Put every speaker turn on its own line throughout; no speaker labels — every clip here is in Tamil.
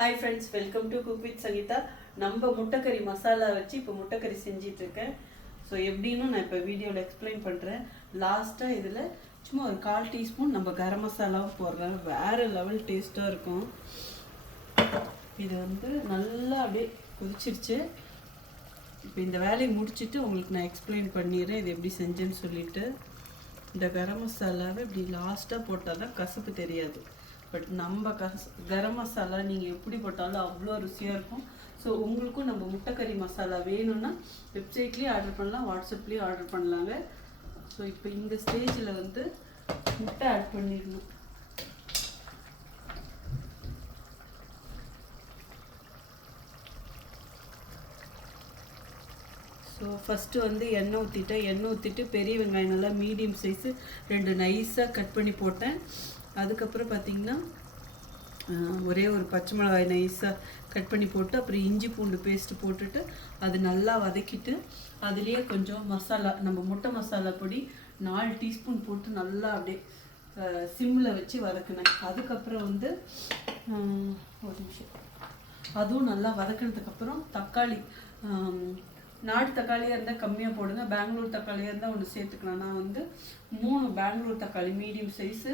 Hi friends welcome to cook with Sangeetha நம்ம முட்டைக்கறி மசாலா வச்சு இப்போ முட்டைக்கறி செஞ்சிட்ருக்கேன் ஸோ எப்படின்னு நான் இப்போ வீடியோவில் எக்ஸ்பிளைன் பண்ணுறேன் லாஸ்ட்டாக இதில் சும்மா ஒரு கால் டீஸ்பூன் நம்ம கரம் மசாலாவும் போடுறேன். வேறு லெவல் டேஸ்ட்டாக இருக்கும். இது வந்து நல்லா அப்படியே கொதிச்சிருச்சு. இப்போ இந்த வேலையை முடிச்சுட்டு உங்களுக்கு நான் எக்ஸ்பிளைன் பண்ணிடுறேன் இது எப்படி செஞ்சேன்னு சொல்லிட்டு. இந்த கரம் மசாலாவை இப்படி லாஸ்ட்டாக போட்டால் தான் கசப்பு தெரியாது. பட் நம்ம கஸ் கரம் மசாலா நீங்கள் எப்படி போட்டாலும் அவ்வளோ ருசியாக இருக்கும். ஸோ உங்களுக்கும் நம்ம முட்டைக்கறி மசாலா வேணும்னா வெப்சைட்லேயும் ஆர்டர் பண்ணலாம் வாட்ஸ்அப்லேயும் ஆர்டர் பண்ணலாங்க. ஸோ இப்போ இந்த ஸ்டேஜில் வந்து முட்டை ஆட் பண்ணிடணும். ஸோ ஃபஸ்ட்டு வந்து எண்ணெய் ஊற்றிட்டேன் எண்ணெய் ஊற்றிட்டு பெரிய வெங்காயம் நல்லா மீடியம் சைஸு ரெண்டு நைஸாக கட் பண்ணி போட்டேன். அதுக்கப்புறம் பார்த்தீங்கன்னா ஒரே ஒரு பச்சை மிளகாய் நைஸாக கட் பண்ணி போட்டு அப்புறம் இஞ்சி பூண்டு பேஸ்ட்டு போட்டுட்டு அது நல்லா வதக்கிட்டு அதுலேயே கொஞ்சம் மசாலா நம்ம முட்டை மசாலா பொடி நாலு டீஸ்பூன் போட்டு நல்லா அப்படியே சிம்மில் வச்சு வதக்கினேன். அதுக்கப்புறம் வந்து ஒரு நிமிஷம். அதுவும் நல்லா வதக்கினதுக்கப்புறம் தக்காளி நாட்டு தக்காளியாக இருந்தால் கம்மியாக போடுங்க. பெங்களூர் தக்காளியாக இருந்தால் ஒன்று சேர்த்துக்கலாம். நான் வந்து மூணு பெங்களூர் தக்காளி மீடியம் சைஸு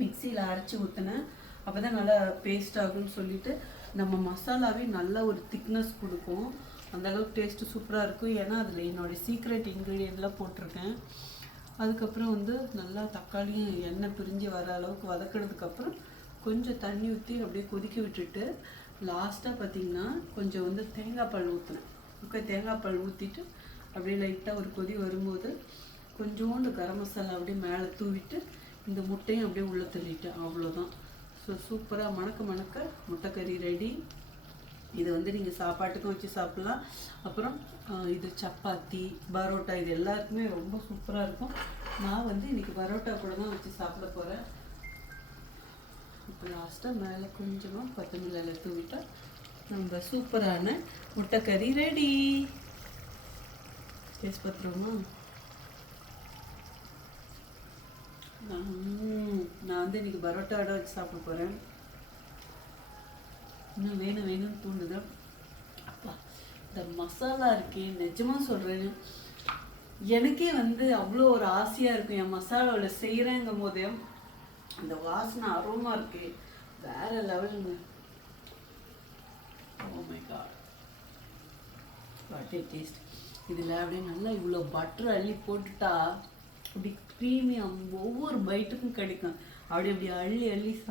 மிக்சியில் அரைச்சி ஊற்றினேன் அப்போ தான் நல்லா பேஸ்ட் ஆகும்னு சொல்லிட்டு நம்ம மசாலாவே நல்ல ஒரு திக்னஸ் கொடுக்கும். அந்த அளவுக்கு டேஸ்ட்டு சூப்பராக இருக்கும். ஏன்னா அதில் என்னோடய சீக்ரெட் இன்க்ரீடியண்ட்லாம் போட்டிருக்கேன். அதுக்கப்புறம் வந்து நல்லா தக்காளியும் எண்ணெய் பிரிஞ்சு வர அளவுக்கு வதக்கினதுக்கப்புறம் கொஞ்சம் தண்ணி ஊற்றி அப்படியே கொதிக்க விட்டுட்டு லாஸ்ட்டாக பார்த்திங்கன்னா கொஞ்சம் வந்து தேங்காய் பால் ஊற்றினேன் ஓகே தேங்காய் பால் ஊற்றிட்டு அப்படியே லைட்டாக ஒரு கொதி வரும்போது கொஞ்சோண்டு கரம் மசாலா அப்படியே மேலே தூவிட்டு இந்த முட்டையும் அப்படியே உள்ளே தள்ளிட்டேன். அவ்வளோதான் ஸோ சூப்பராக மணக்க மணக்க முட்டைக்கறி ரெடி இது வந்து நீங்கள் சாப்பாட்டுக்கும் வச்சு சாப்பிட்லாம். அப்புறம் இது சப்பாத்தி பரோட்டா இது எல்லாருக்குமே ரொம்ப சூப்பராக இருக்கும். நான் வந்து இன்றைக்கி பரோட்டா கூட தான் வச்சு சாப்பிட போகிறேன் இப்போ லாஸ்ட்டாக மேலே கொஞ்சமாக கொத்தமல்லி தூவிட்டால் நம்ம சூப்பரான முட்டைக்கறி ரெடி டேஸ்ட் பார்த்துருவோமா? நான் வந்து இன்னைக்கு அடை வச்சு சாப்பிட போகிறேன் இன்னும் வேணும் வேணும்னு தூண்டுது. அப்பா இந்த மசாலா இருக்கே நிஜமா சொல்கிறேன் எனக்கே வந்து அவ்வளோ ஒரு ஆசையாக இருக்கும். என் மசாலாவில் செய்கிறேங்கும் போதே அந்த வாசனை அரோமா இருக்கு. வேற லெவலுங்க. Oh oh my God what taste இதில் அப்படியே நல்லா இவ்வளோ பட்டர் அள்ளி போட்டுட்டா அப்படி ப்ரீமியம் ஒவ்வொரு பைட்டுக்கும் கிடைக்கும். அப்படி அப்படி அள்ளி அள்ளி சாப்பிட்டு